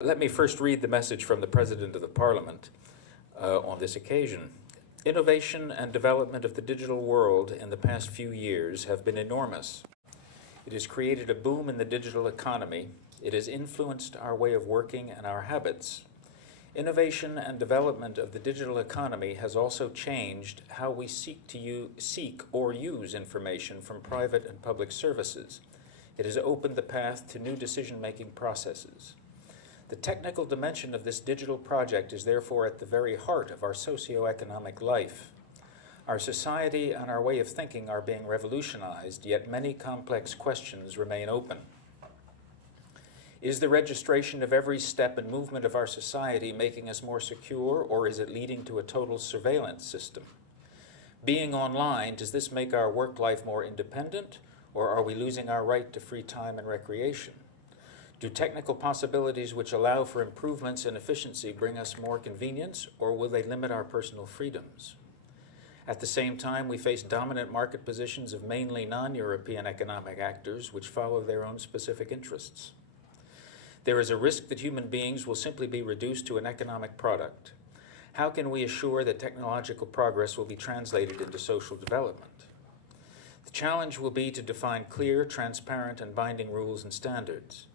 Let me first read the message from the President of the Parliament on this occasion. Innovation and development of the digital world in the past few years have been enormous. It has created a boom in the digital economy. It has influenced our way of working and our habits. Innovation and development of the digital economy has also changed how we seek or use information from private and public services. It has opened the path to new decision-making processes. The technical dimension of this digital project is therefore at the very heart of our socio-economic life. Our society and our way of thinking are being revolutionized, yet many complex questions remain open. Is the registration of every step and movement of our society making us more secure, or is it leading to a total surveillance system? Being online, does this make our work life more independent, or are we losing our right to free time and recreation? Do technical possibilities which allow for improvements in efficiency bring us more convenience, or will they limit our personal freedoms? At the same time, we face dominant market positions of mainly non-European economic actors which follow their own specific interests. There is a risk that human beings will simply be reduced to an economic product. How can we assure that technological progress will be translated into social development? The challenge will be to define clear, transparent, and binding rules and standards.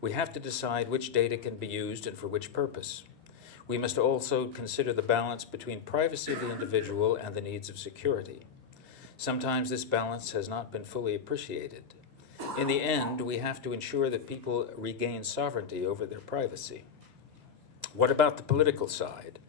We have to decide which data can be used and for which purpose. We must also consider the balance between privacy of the individual and the needs of security. Sometimes this balance has not been fully appreciated. In the end, we have to ensure that people regain sovereignty over their privacy. What about the political side?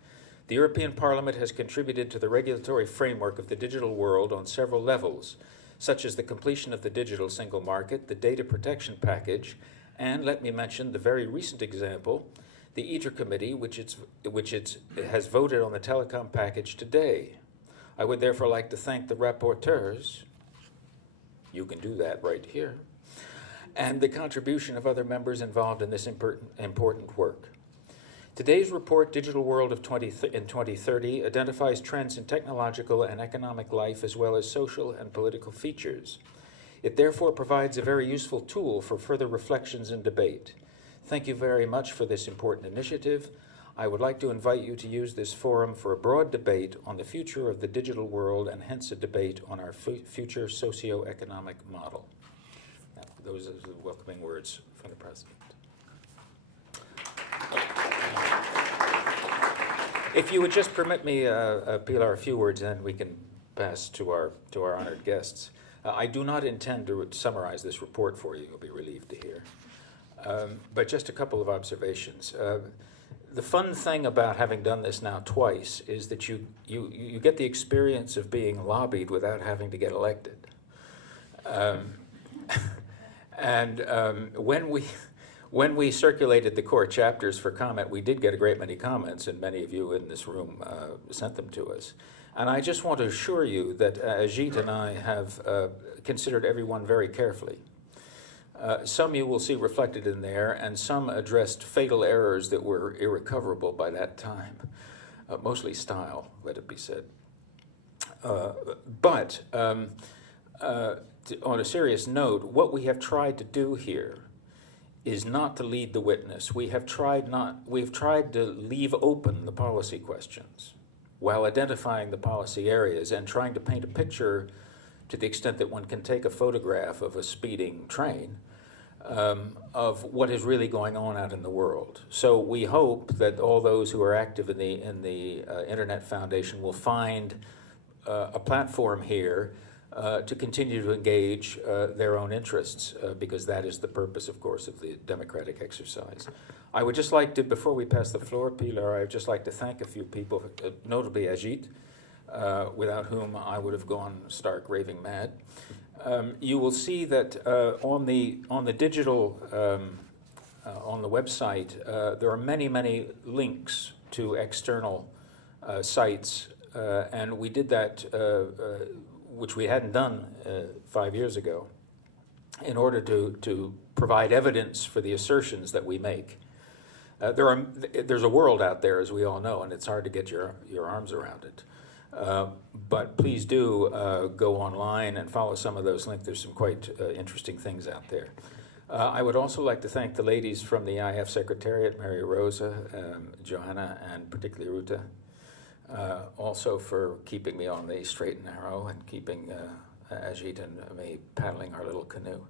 The European Parliament has contributed to the regulatory framework of the digital world on several levels, such as the completion of the digital single market, the data protection package, and let me mention the very recent example, the ITER committee, which has voted on the telecom package today. I would therefore like to thank the rapporteurs, you can do that right here, and the contribution of other members involved in this important work. Today's report, Digital World in 2030, identifies trends in technological and economic life as well as social and political features. It therefore provides a very useful tool for further reflections and debate. Thank you very much for this important initiative. I would like to invite you to use this forum for a broad debate on the future of the digital world and hence a debate on our future socio-economic model. Now, those are the welcoming words from the President. If you would just permit me, Pilar, a few words, and then we can pass to our honored guests. I do not intend to summarize this report for you. You'll be relieved to hear. But just a couple of observations. The fun thing about having done this now twice is that you get the experience of being lobbied without having to get elected. When we circulated the core chapters for comment, we did get a great many comments, and many of you in this room sent them to us. And I just want to assure you that Ajit and I have considered everyone very carefully. Some you will see reflected in there, and some addressed fatal errors that were irrecoverable by that time. Mostly style, let it be said. But on a serious note, what we have tried to do here is not to lead the witness. We've tried to leave open the policy questions while identifying the policy areas and trying to paint a picture, to the extent that one can take a photograph of a speeding train, of what is really going on out in the world. So we hope that all those who are active in the Internet Foundation will find a platform here to continue to engage their own interests, because that is the purpose, of course, of the democratic exercise. I would just like to, before we pass the floor, Pilar, I would just like to thank a few people, notably Ajit, without whom I would have gone stark raving mad. You will see that on the digital, on the website, there are many links to external sites, and we did that, which we hadn't done 5 years ago. in order to provide evidence for the assertions that we make. There's a world out there, as we all know, and it's hard to get your arms around it. But please do go online and follow some of those links. There's some quite interesting things out there. I would also like to thank the ladies from the EIF Secretariat, Mary Rosa, Johanna, and particularly Ruta, also for keeping me on the straight and narrow and keeping Ajit and me paddling our little canoe.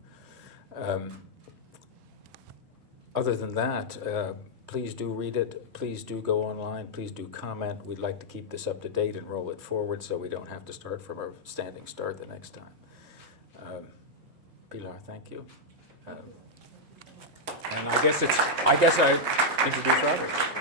Other than that, please do read it. Please do go online. Please do comment. We'd like to keep this up to date and roll it forward so we don't have to start from a standing start the next time. Pilar, thank you. And I guess I introduce Robert.